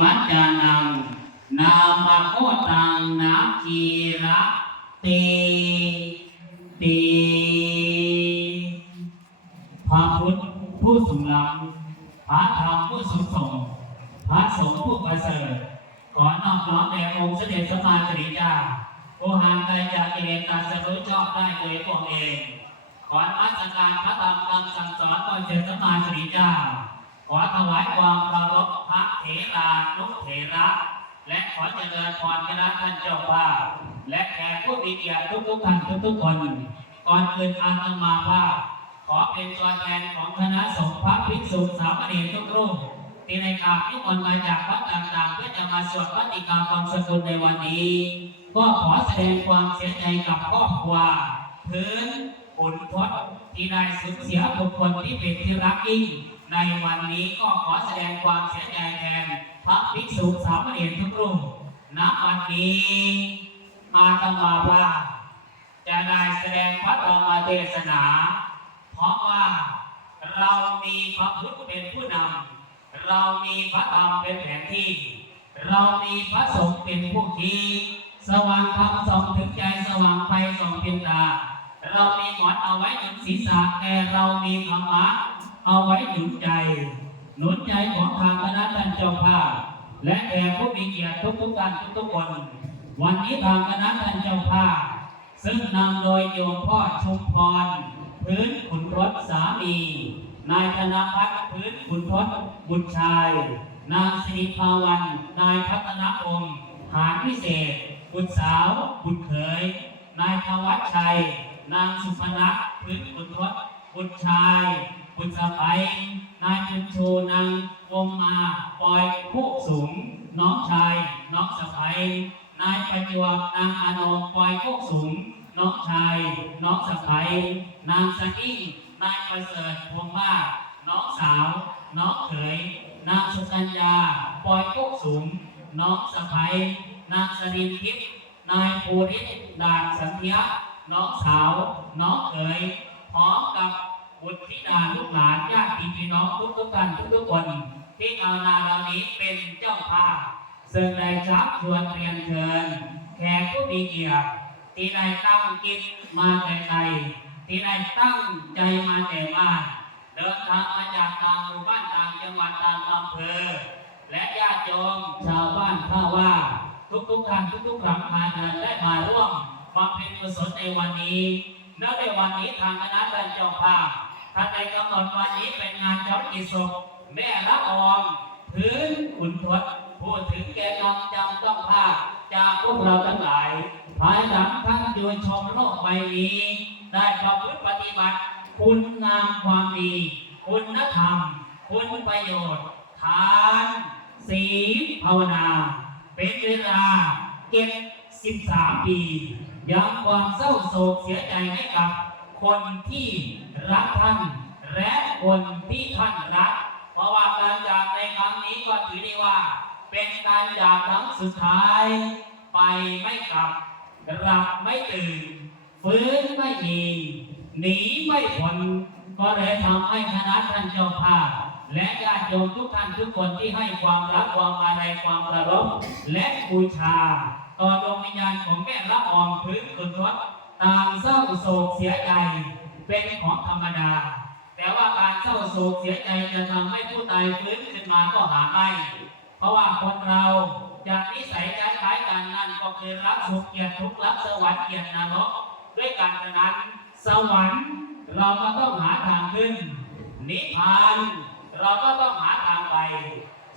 มัจจานัง นามาโคตังนาคีระเตตีพระพุทธผู้สูงล้ำพระธรรมผู้สูงส่งพระสงฆ์ผู้ประเสริฐขอนอบน้อมแด่องค์เสด็จสมาสริจาผู้ห่างไกลจากกิเลสตรัสรู้ชอบได้โดยพระองค์เอง ขออัสการพระธรรมคำสั่งสอนของเสด็จสมาสริจา ขอถวายความเคารพพระเถรานุเถระ และขอเจริญพรคณะท่านเจ้าภาพและแขกผู้มีเกียรติทุกๆท่านทุกๆคน ก่อนอื่นอาตมาภาพ ขอเป็นตัวแทนของคณะสงฆ์พระภิกษุสามเณรทุกรูปที่ในกราบที่คนมาจากวัดต่างๆ เพื่อจะมาสวดปฏิกรรมความสกุลในวันนี้ ก็ขอแสดงความเสียใจกับครอบครัวพื้นผลทดที่ได้สูญเสียบุคคลที่เป็นที่รักยิ่ง ในวันนี้ก็ขอแสดงความเสียใจแทนพระภิกษุสามเณรทุกรูปณวันนี้อาตมาภาจะได้แสดงพระธรรมเทศนา เพราะว่าเรามีพระพุทธเป็นผู้นำ เรามีพระธรรมเป็นแผนที่ เรามีพระสงฆ์เป็นผู้ชี้สว่างธรรมส่องถึงใจสว่างไฟส่องเพียงตา เรามีหมอนเอาไว้หนุนศีรษะแต่เรามีธรรมะ เอาไว้หนุนใจ หนุนใจของทางคณะท่านเจ้าภาพและแขกผู้มีเกียรติทุกๆท่านทุกๆคน วันนี้ทางคณะท่านเจ้าภาพซึ่งนำโดยโยมพ่อชุมพรพื้นขุนทศสามี นายธนพัฒน์พื้นขุนทศบุตรชาย นางสิริภาวันนายพัฒนาองค์หานพิเศษ บุตรสาวบุตรเขยนายธวัชชัย นางสุพนัทพื้นขุนทศบุตรชาย บุตสะใภ้นายจุนชูนางวงมาปอยคู่สูง น้องชาย น้องสะใภ้นายประจวบนางอานงปอยคู่สูง น้องชาย น้องสะใภ้นางสะอิ่งนายประเสริฐพงมาน้องสาว น้องเขย นางสุกัญญาปอยคู่สูง น้องสะใภ้นางสรินทิพย์นายภูริศด่านสันเทียน้องสาว น้องเขยพร้อมกับ บุตรธิดาลูกหลานญาติพี่น้องทุกทุกท่านทุกทุกคน ที่เอานาเหล่านี้เป็นเจ้าภาพซึ่งได้ชักชวนเรียนเชิญแขกผู้มีเกียรติที่ได้ตั้งกิจมาแต่ไกลที่ได้ตั้งใจมาแต่บ้านเดินทางมาจากต่างหมู่บ้านต่างจังหวัดต่างอำเภอ และญาติโยมชาวบ้านท่าว่า ทุกๆท่านทุกๆหลังคาเรือนได้มาร่วมบำเพ็ญกุศลในวันนี้เนื่องในวันนี้ทางคณะท่านเจ้าภาพ ท่านได้กำหนดวันนี้เป็นงานเจ้ากิจศพแม่ละอองพื้นขุนทวดพูดถึงแกนำจำต้องภาพจากพวกเราทั้งหลาย ภายหลังท่านโยนชมโลกใบนี้ ได้ประพฤติปฏิบัติ คุณงามความดี คุณธรรม คุณประโยชน์ ทาน ศีลภาวนา เป็นเวลาเก็บ13 ปีย้ำความเศร้าโศกเสียใจให้กับ คนที่รักท่านและคนที่ท่านรัก เพราะว่าการจากในครั้งนี้ก็ถือได้ว่า เป็นการจากครั้งสุดท้าย ไปไม่กลับหลับไม่ตื่นฟื้นไม่มีหนีไม่พ้นก็เลยทำให้คณะท่านเจ้าภาพและญาติโยมทุกท่านทุกคนที่ให้ความรักความอาลัยความเคารพและบูชาต่อดวงวิญญาณของแม่ละอองพื้นขุนทศ ต่างเศร้าโศกเสียใจเป็นของธรรมดา แต่ว่าการเศร้าโศกเสียใจจะทำให้ผู้ตายฟื้นขึ้นมาก็หาไม่ เพราะว่าคนเราจากนิสัยคล้ายๆกันนั่นก็คือรักสุขเกลียดทุกข์รักสวรรค์เกลียดนรกด้วยกันฉะนั้นสวรรค์เราก็ต้องหาทางขึ้น นิพพานเราก็ต้องหาทางไป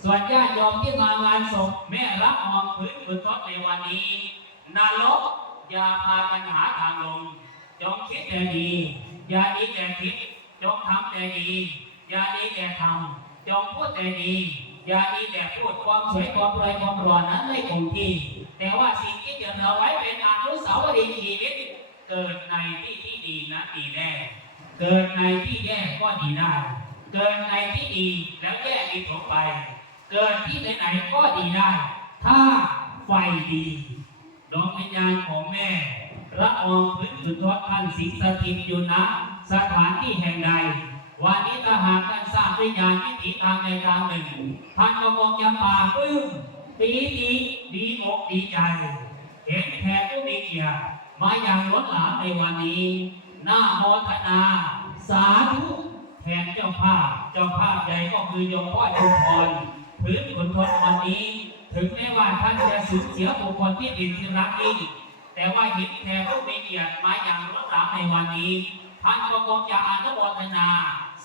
ส่วนญาติโยมที่มางานศพแม่รับมองพื้นขุนทศในวันนี้นรก อย่าพากันหาทางลง จงคิดแต่ดี อย่าดีแต่คิด จงทำแต่ดี อย่าดีแต่ทำจงพูดแต่ดีอย่าดีแต่พูดความสวยความรวยความร้อนนั้นไม่คงที่ แต่ว่าสิ่งที่จะเราไว้เป็นอนุสาวรีย์ชีวิตเกิดในที่ที่ดีนะดีแน่เกิดในที่แย่ก็ดีได้เกิดในที่ดีแล้วแย่ดีถมไป เกิดที่ไหนๆก็ดีได้ ถ้าไฟดี ดวงวิญญาณของแม่พระองค์พื้นสุนทรท่านสิงสถิตอยู่ณสถานที่แห่งใด วันนี้ถ้าหากท่านทราบวิญญาณวิถีทางในทางหนึ่ง ท่านก็คงจะปาปลื้มปีดีดีอกดีใจ เห็นแขกผู้มีเกียรติมาอย่างล้นหลามในวันนี้หน้าโมทนา สาธุแทนเจ้าภาพ เจ้าภาพใหญ่ก็คือโยมพ่อจุพรพื้นขุนทศวันนี้ ถึงแม้ว่าท่านจะสูญเสียบุคคลที่เป็นที่รักยิ่งแต่ว่าเห็นแขกผู้มีเกียรติมาอย่างล้นหลามในวันนี้ ท่านก็คงจะอนุโมทนา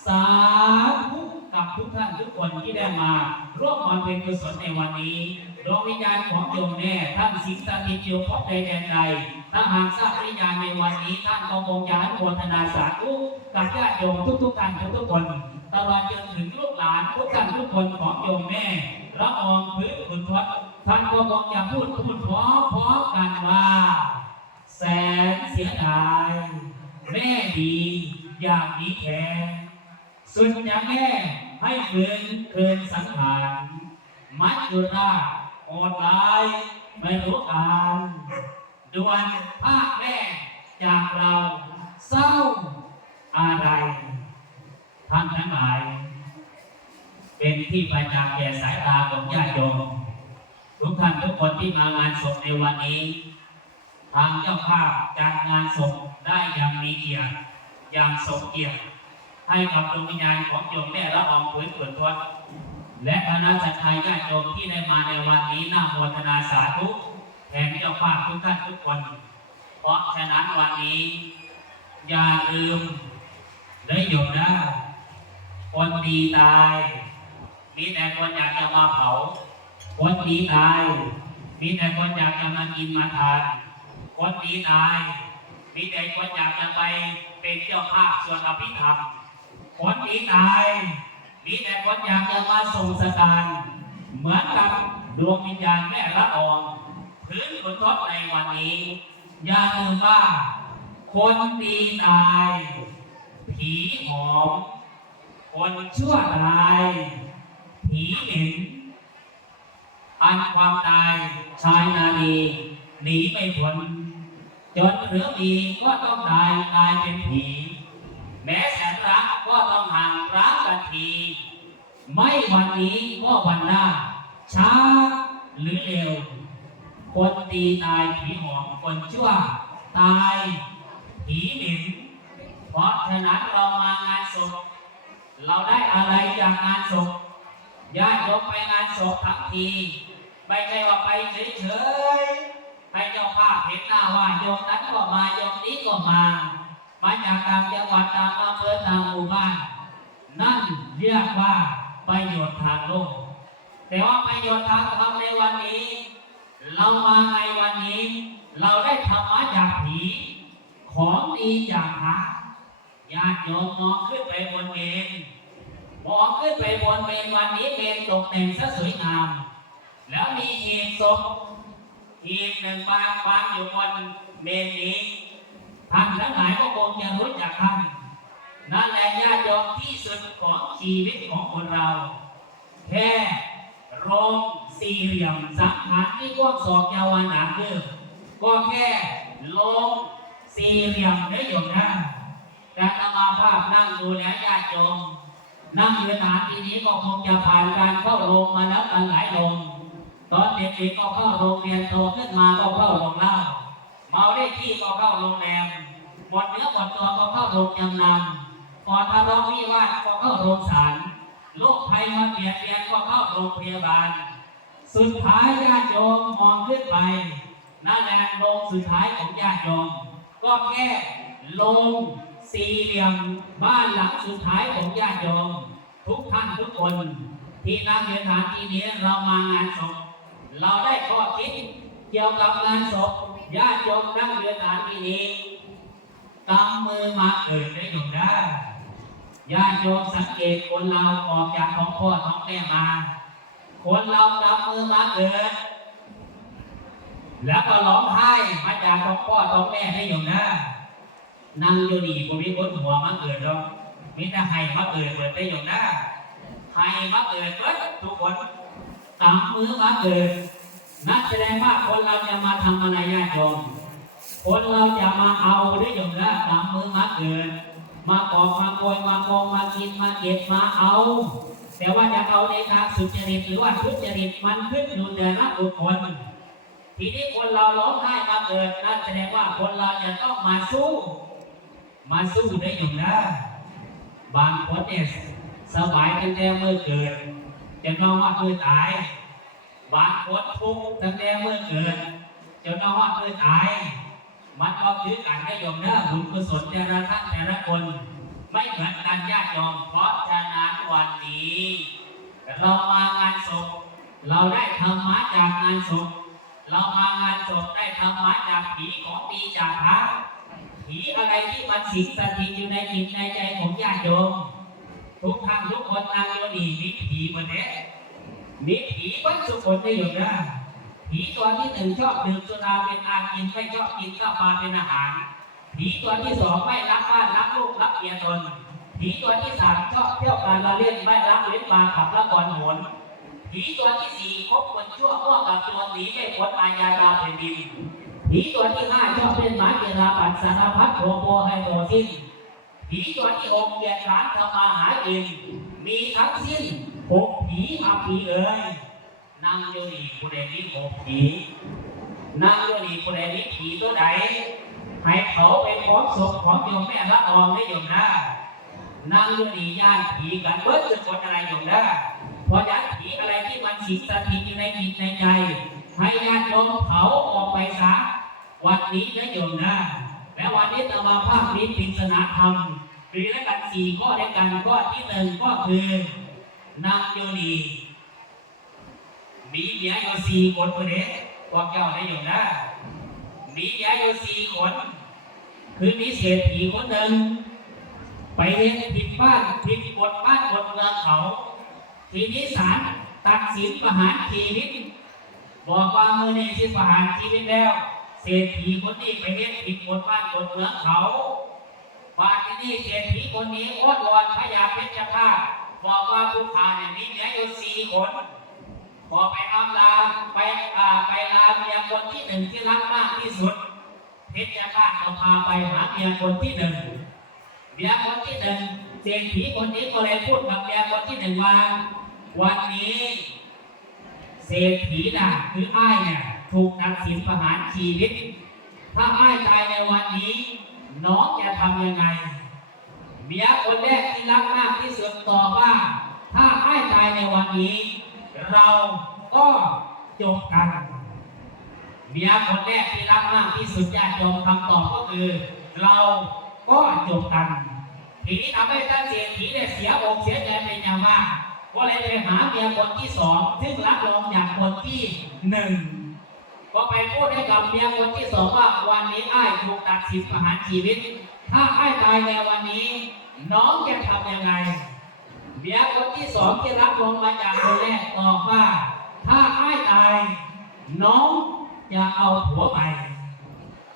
สาธุกับทุกท่านทุกคนที่ได้มา ร่วมมาเป็นกุศลในวันนี้ดวงวิญญาณของโยมแม่ท่านสิงสถิตอยู่พบใดแดนใดถ้าหากทราบวิญญาณในวันนี้ ท่านก็คงจะอนุโมทนาสาธุกับญาติโยมทุกๆท่านทุกๆคนตลอดจนถึงลูกหลานทุกท่านทุกคนของโยมแม่ ละอองพื้นขุนทศท่านก็คงจะพูดพูดพร้อมๆกันว่า แสนเสียดาย แม่ดีอย่างนี้แท้สุดอย่างแม่ให้คืนคืนสังหารมัจจุราชอดลายไม่รู้การด่วนภาคแม่จากเราเศร้าอะไรท่านทั้งหลาย เป็นที่ประจักษ์แก่สายตาของญาติโยมทุกท่านทุกคนที่มางานศพในวันนี้ ทางเจ้าภาพจัดงานศพได้อย่างมีเกียรติอย่างสมเกียรติให้กับดวงวิญญาณของโยมแม่ละอองผืนขุนทศและคณะสัตยาญาติโยมที่ได้มาในวันนี้น่าโมทนาสาธุแทนเจ้าภาพทุกท่านทุกคน เพราะฉะนั้นวันนี้ อย่าลืมได้โยมนะคนดีตาย มีแต่คนอยากจะมาเผาคนดีตาย มีแต่คนอยากจะมากินมาทานคนดีตาย มีแต่คนอยากจะไปเป็นเจ้าภาพส่วนอภิธรรมคนดีตาย มีแต่คนอยากจะมาส่งสตานเหมือนกับดวงวิญญาณแม่ละอองพื้นบนทศในวันนี้ อย่าลืมว่า คนดีตาย ผีหอม คนชั่วตาย ผีเหม็นันความตายชายนาลีหนีไม่พ้นจนเหลือมีก็ต้องตายตายเป็นผี แม้แสนรักก็ต้องห่างรักกันที ไม่วันนี้ก็วันหน้า ช้าหรือเร็ว คนตีตายผีหอมคนชั่ว ตายผีหมิ่นเพราะฉะนั้นเรามางานศพเราได้อะไรจากงานศพญาติโยมไปงานศพทั้งที ไม่ใช่ว่าไปเฉยๆให้เจ้าภาพเห็นหน้าว่าโยมนั้นก็มาโยมนี้ก็มามาจากต่างจังหวัดต่างอำเภอต่างหมู่บ้าน นั่นเรียกว่าประโยชน์ทางโลก แต่ว่าประโยชน์ทางธรรมในวันนี้ เรามาในวันนี้ เราได้ธรรมะจากผีของดีจากพระญาติโยมมองขึ้นไปบนเมนมองขึ้นไปบนเมนวันนี้เมนตกแต่งซะสวยงาม แล้วมีหีบศพหีบหนึ่งวางวางอยู่บนเมนนี้ท่านทั้งหลายก็คงจะรู้จักท่านนั่นแหละญาติโยมที่สุดของชีวิตของคนเรา แค่โรงสี่เหลี่ยมสังหารที่กว้างศอกยาวหนาเดิมก็แค่โรงสี่เหลี่ยมได้อยู่นะการนำมาภาพนั่งดูแลญาติโยมนั่งอยู่ฐานที่นี้ก็คงจะผ่านการเข้าโรงมาแล้วกันหลายโรง ตอนเด็กๆก็เข้าโรงเรียนโตขึ้นมาก็เข้าโรงเล้าเมาได้ที่ก็เข้าโรงแรมหมดเนื้อหมดตัวก็เข้าโรงจำนำก่อทะเลาะวิวาทก็เข้าโรงศาลโรคภัยมาเบียดเบียนก็เข้าโรงพยาบาล สุดท้ายญาติโยมมองขึ้นไปนั่นแหละโรงสุดท้ายของญาติโยมก็แค่โรงสี่เหลี่ยมบ้านหลังสุดท้ายของญาติโยมทุกท่านทุกคน ที่นั่งเดินทางที่นี้เรามางานศพ เราได้ข้อคิดเกี่ยวกับงานศพญาติโยมนั่งเดินทางที่นี้กำมือมาเอ่ยได้อยู่ได้ญาติโยมสังเกตคนเราออกจากท้องพ่อท้องแม่มา คนเรากำมือมาเกิดแล้วก็ร้องไห้มาจากท้องพ่อท้องแม่ให้อยู่นะนั่งอยู่นี่ผมมีคนหัวมาเกิดแล้วมีแต่ให้มาเกิดเปิดได้อยู่นะให้มาเกิดเปิดทุกคน กำมือมาเกิดนั่นแสดงว่าคนเราจะมาทำอะไรญาติโยมคนเราจะมาเอาได้อยู่นะกำมือมาเกิดมาขอมาโกยมาโกงมากินมาเก็บมาเอา แต่ว่าจะเอาในทางสุจริตหรือว่าทุจริตมันขึ้นอยู่แต่ละบุคคลทีนี้คนเราร้องไห้มาเกิดนั่นแสดงว่าคนเราจะต้องมาสู้ มาสู้ได้อยู่นะบางคนเนี่ยสบายตั้งแต่เมื่อเกิด จะน้อนว่าเมื่อตายบางคนทุกข์ตั้งแต่เมื่อเกิดจะน้อนว่าเมื่อตาย มันก็คือการได้ยมเนอบุญกุศลแต่ละท่านแต่ละคน ไม่เหมือนกันญาติโยมเพราะฉะนั้นวันนี้เรามางานศพเราได้ธรรมะจากงานศพเรามางานศพได้ธรรมะจากผีของปีจากพระผีอะไรที่มันสิงสถิตอยู่ในจิตในใจของญาติโยม ทุกท่านทุกคนนางโยนีมีผีหมันเนี้มีผีวัดสุคนได้อยู่นะผีตัวที่หนึ่งชอบดื่มสุราเป็นอากินไม่ชอบกินข้าวปลาเป็นอาหาร ผีตัวที่สองไม่รักบ้านรักลูกรักเมียตนผีตัวที่สามชอบเที่ยวการละเล่นไม่รักเล่นมาขับละก่อนโหนผีตัวที่สี่พบคนชั่วพวกกับตัวหนีไม่พ้นอาญาดาแผ่นดินผีตัวที่ห้าชอบเล่นหมาเกลาปัดสารพัดโผโปให้โมสิ้น ผีตัวที่หกเกียรร้านทำมาหากินมีทั้งสิ้นหกผีอาผีเอ๋ยนางโยนีผู้ใดนี้หกผีนางโยนีผู้ใดนี้ผีตัวใดให้เขาไปพร้อมศพของโยมแม่ละอองได้โยมนะนางโยนีย่านผีกันเบิดจะกดอะไรโยมนะเพราะย่านผีอะไรที่มันสิงสถิตอยู่ในจิตในใจให้ญาติโยมเผาออกไปซะวันนี้นะโยมนะ และวันนี้จะมาภาพนี้ปริศนาธรรมปริศนากันสี่ข้อด้วยกันข้อที่หนึ่งก็คือนางโยนีมีเมียอยู่สี่คนคนนี้พวกเจ้าได้อยู่นะมีเมียอยู่สี่คนคือมีเศรษฐีคนหนึ่งไปเรียนผิดบ้านผิดกฎบ้านกฎเมืองเขา ทีนี้ศาลตัดสินประหารชีวิตบอกว่ามือนี้สิประหารชีวิตแล้ว เศรษฐีคนนี้ไปเรียนผิดกฎบ้านกฎเมืองเขาบาทีนี้เศรษฐีคนนี้อ้อนวอนพระยาเพชรฆาตบอกว่าผู้ขาเนี่ยมีเมียอยู่สี่คนพอไปอำลาไปอ่าไปลาเมียคนที่หนึ่งที่รักมากที่สุด เพชรฆาตก็พาไปหาเมียคนที่หนึ่งเมียคนที่หนึ่งเศรษฐีคนนี้ก็เลยพูดกับเมียคนที่หนึ่งว่าวันนี้ เศรษฐีน่ะคืออ้ายเนี่ย ถูกตัดสินประหารชีวิต ถ้าอ้ายตายในวันนี้ น้องจะทำยังไง เมียคนแรกที่รักมากที่สุดตอบว่า ถ้าอ้ายตายในวันนี้ เราก็จบกันเมียคนแรกที่รักมากที่สุดญาติโยมคำตอบก็คือ เราก็จบกันทีนี้ทำให้ท่านเศรษฐีเนี่ยเสียอกเสียใจเป็นอย่างมากก็เลยไปหาเมียคนที่สองซึ่งรักรองอย่างคนที่หนึ่ง ก็ไปพูดให้กับเมียคนที่สองว่าวันนี้ไอ้ถูกตัดสินประหารชีวิต ถ้าไอ้ตายในวันนี้ น้องจะทำยังไงเมียคนที่สองที่รับรองมาจากคนแรกตอบว่า ถ้าไอ้ตาย น้องจะเอาผัวไป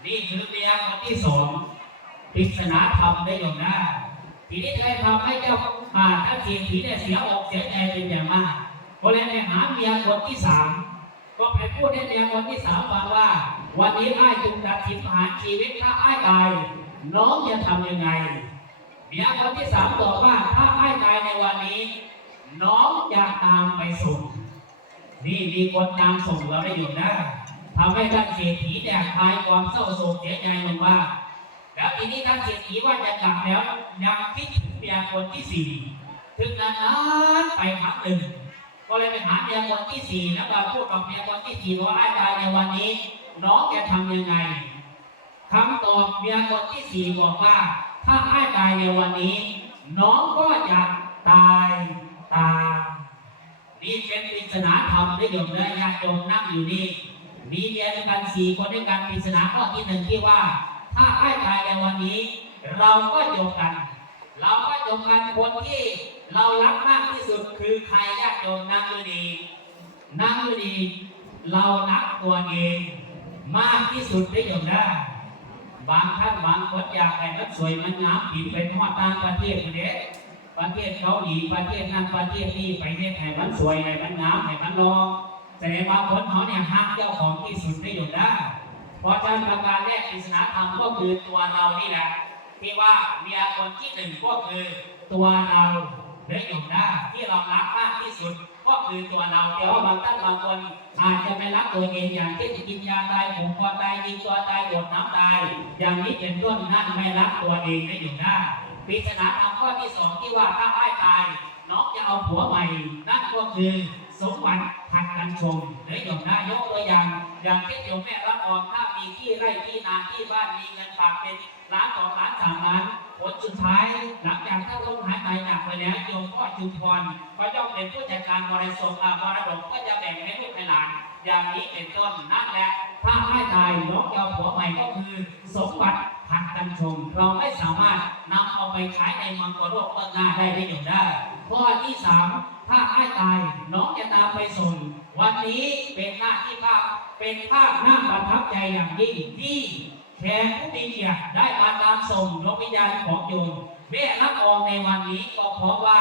นี่คือเมียคนที่สองปริศนาธรรมได้ยมนะทีนี้ใครทำให้เจ้าอ่าท่านเศรษฐีเนี่ยเสียอกเสียใจเป็นอย่างมากก็เลยไปหาเมียคนที่สาม ก็ไปพูดให้เมียคนที่สามฟังว่า วันนี้อ้ายถูกตัดสินประหารชีวิตถ้าอ้ายตายน้องจะทำยังไงเมียคนที่สามตอบว่าถ้าอ้ายตายในวันนี้ น้องจะตามไปส่งนี่มีคนตามส่งเราได้อยู่นะทำให้ท่านเศรษฐีเนี่ยคลายความเศร้าโศกเสียใจลงว่าแล้วทีนี้ท่านเศรษฐีว่าจะกลับแล้วยังคิดถึงเมียคนที่สี่ถึงนานไปพักหนึ่ง ก็เลยไปหาเมียคนที่สี่แล้วก็พูดกับเมียคนที่สี่ว่าอ้าตายในวันนี้ น้องจะทำยังไงคำตอบเมียคนที่สี่บอกว่า ถ้าอ้ตายในวันนี้ น้องก็จะตายตามนี่เป็นปริศนาธรรมได้ยมเนื้อญาติโยมนั่งอยู่นี่มีเมียด้วยกันสี่คนด้วยกันปริศนาข้อที่หนึ่งที่ว่า ถ้าอ้ตายในวันนี้ เราก็จบกัน เราก็จบกันคนที่เรารักมากที่สุดคือใครญาติโยมนั่งอยู่นี่นั่งอยู่นี่เรารักตัวเองมากที่สุดได้โยมนะบางท่านบางคนอยากให้มันสวยมันงามบินไปทอดต่างประเทศคนเด็ประเทศเกาหลีประเทศนั้นประเทศนี้ไปเทศให้มันสวยให้มันงามให้มันรอแสดงว่าคนเขาเนี่ยฮักเจ้าของที่สุดได้อยู่ได้เพราะฉะนั้นประการแรกปริศนาธรรมก็คือตัวเรานี่แหละ ที่ว่ามียคนที่หนึ่งก็คือตัวเราเด็กอยู่หน้าที่เรารักมากที่สุด ก็คือตัวเราแต่ว่าบางท่านบางคนอาจจะไม่รักตัวเองอย่างเช่นกินยาตายผูกคอตายยิงตัวตายโดดน้ำตาย อย่างนี้เป็นต้นนั่นไม่รักตัวเองได้อยู่หน้าปริศนาธรรมข้อที่สองที่ว่าถ้าอ้ายตายน้องจะเอาผัวใหม่นั่นก็คือสมบัติ หักกันชมหรืออย่างนายกตัวอย่าง อย่างเช่นโยมแม่รับรองถ้ามีที่ไร่ที่นาที่บ้านมีเงินฝากเป็นล้านสองล้านสามล้านผลสุดท้ายหลังจากถ้าลมหายใจจากไปแล้วโยมพ่อจุมพรก็ย่อมเป็นผู้จัดการบริษัทอาบรดกก็จะแบ่งให้ลูกให้หลาน อย่างนี้เป็นต้นนั่นแหละถ้าให้ตายน้องจะเอาผัวใหม่ก็คือสมบัติหักกันชม เราไม่สามารถนำเอาไปใช้ในมังกรโลกเบื้องหน้าได้ได้อยู่ได้ ข้อที่สามถ้าอ้ายตายน้องจะตามไปส่ง วันนี้เป็นหน้าที่ภาพเป็นภาพน่าประทับใจอย่างยิ่งที่แขกผู้มีเกียรติได้มาตามส่งดวงวิญญาณของโยมแม่รับองในวันนี้ก็เพราะว่า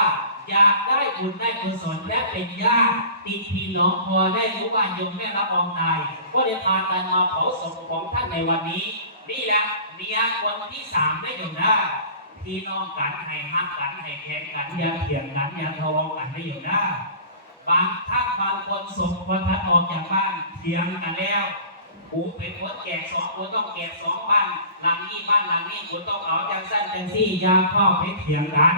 อยากได้บุญได้กุศลและเป็นญาติพี่น้องพอได้รู้ว่าโยมแม่รับองตาย ก็ได้พากันมาเผาศพของท่านในวันนี้ นี่แหละเมียคนที่สามได้อยู่นะ พี่น้องกันให้ฮักกันให้แข่งกันอย่าเถียงกันอย่าทะเลาะกันได้อยู่นะบางท่านบางคนสมควรทัดออกจากบ้านเถียงกันแล้วกูเป็นคนแก่สองกูต้องแก่สองบ้านหลังนี้บ้านหลังนี้กูต้องเอาจังสั้นจังซี่ยาเข้าไปเถียงกัน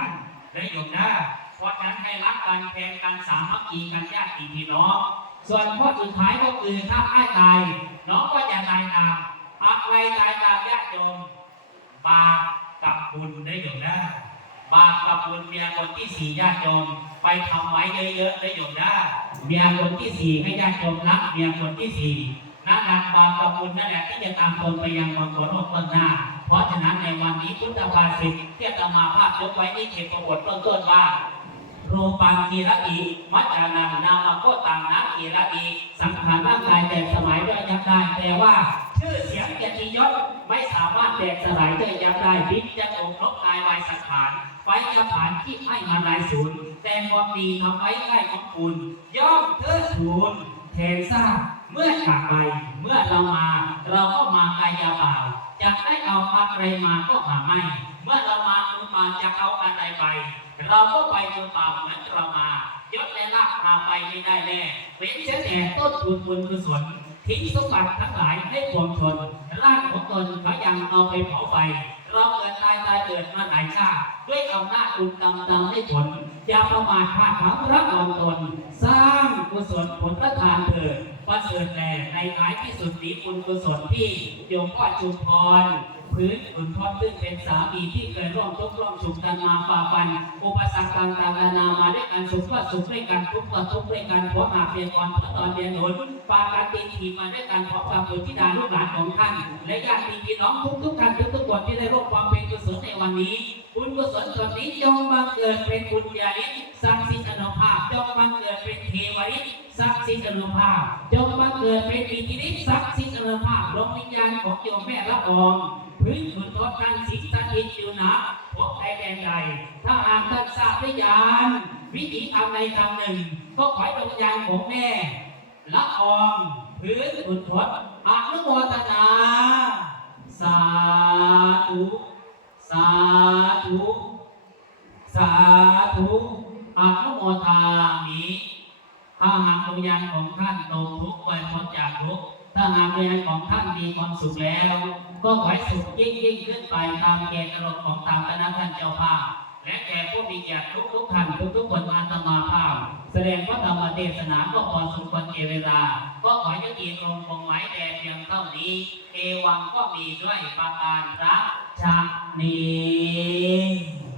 ได้อยู่นะเพราะฉะนั้นให้รักกันแข่งกันสามัคคีกันญาติพี่น้องส่วนข้อสุดท้ายก็คือถ้าไอ้ตายน้องก็จะตายตามอะไรตายตามญาติโยมบาป กับบุญได้อยู่ได้ บาปกับบุญเมียคนที่สี่ญาติโยมไปทำไว้เยอะๆได้อยู่ได้ เมียคนที่สี่ให้ญาติโยมรักเมียคนที่สี่นั่นแหละบาปกับบุญนั่นแหละที่จะตามตนไปยังมรรคผลเบื้องหน้า เพราะฉะนั้นในวันนี้พุทธภาษิตที่อาตมาภาพยกไว้ในเขตประบทต้นว่ารูปังกีระอีมัจจานังนามโคตังนะกีระอีสังขารร่างกายแตกสลายด้วยยับได้แต่ว่า ชื่อเสียงเกียรติยศ ไม่สามารถแตกสลายด้วยยับได้พิษจะโอบลบกายวายสังขารไฟกระผานที่ให้มาลายศูนย์ แต่ความดีทำไว้ใกล้ของคุณย่อมเทิดทูนแทนซาเมื่อจากไปเมื่อเรามา เราก็มากายาเปล่าจะได้เอาอะไรมาก็หาไม่ เมื่อเรามาคุณมาจะเอาอะไรไป เราก็ไปมือเปล่าเหมือนเรามายศและลาภพาไปไม่ได้แน่เป็นเช่นแต่ต้นทุนบุญกุศล ทิ้งสมบัติทั้งหลายให้ปวงชนร่างของตนเขายังเอาไปเผาไฟเราเกิดตายตายเกิดมาหลายชาติด้วยอำนาจบุญกรรมดำได้ผลอย่าประมาทพลาดพลั้งรักองตน สร้างกุศลผลประทานเถิดประเสริฐแน่ในท้ายที่สุดนี้คุณกุศลที่โยมพ่อจุมพร พื้นขุนทศซึ่งเป็นสามีที่เคยร่วมทุกข์ร่วมสุขกันมาฝ่าฟัน อุปสรรคต่างๆนานามาด้วยกันสุขก็สุขด้วยกันทุกข์ก็ทุกข์ด้วยกันเพราะมาเพียงก่อนเพราะตอนเรียนหนุนปาการตีทีมาด้วยกันเพราะความเป็นธิดาลูกหลานของท่าน และญาติพี่น้องทุกทุกๆท่านทุกทุกๆคนที่ได้ร่วมความเป็นกุศลในวันนี้บุญกุศลส่วนนี้จงบังเกิดเป็นบุญญาณิตสักดิ์สิทธิ์อนุ ภาพจงบังเกิดเป็นเทวริศักดิ์สิทธิ์อนุภาพจงบังเกิดเป็นอิทธิฤทธิ์ศักดิ์สิทธิ์อนุภาพดวงวิญญาณของโยมแม่ละอองพื้นขุนทศนั้นสิทธิ์สถิตอยู่นะพวกใดแดนใดถ้าอ่านท่านทราบได้ยานวิถีทางใดทางหนึ่ง ก็ขอให้ดวงวิญญาณของแม่ละอองพื้นขุนทศอนุโมทนาสาธุสาธุสาธุ อนุโมทามิถ้าหากดวงวิญญาณของท่านตกทุกข์ไปพ้นจากทุกข์ถ้าหากดวงวิญญาณของท่านมีความสุขแล้ว ก็ขอให้สุขยิ่งยิ่งขึ้นไปตามเกณฑ์อารมณ์ของตามคณะท่านเจ้าภาพและแขกผู้มีเกียรติทุกทุกท่านทุกทุกคนอาตมาภาพ แสดงพระธรรมเทศนาก็พอสมควรเกเวลา ก็ขอยุติตรงคงไม้แต่เพียงเท่านี้ เอวังก็มีด้วยประการรัชนี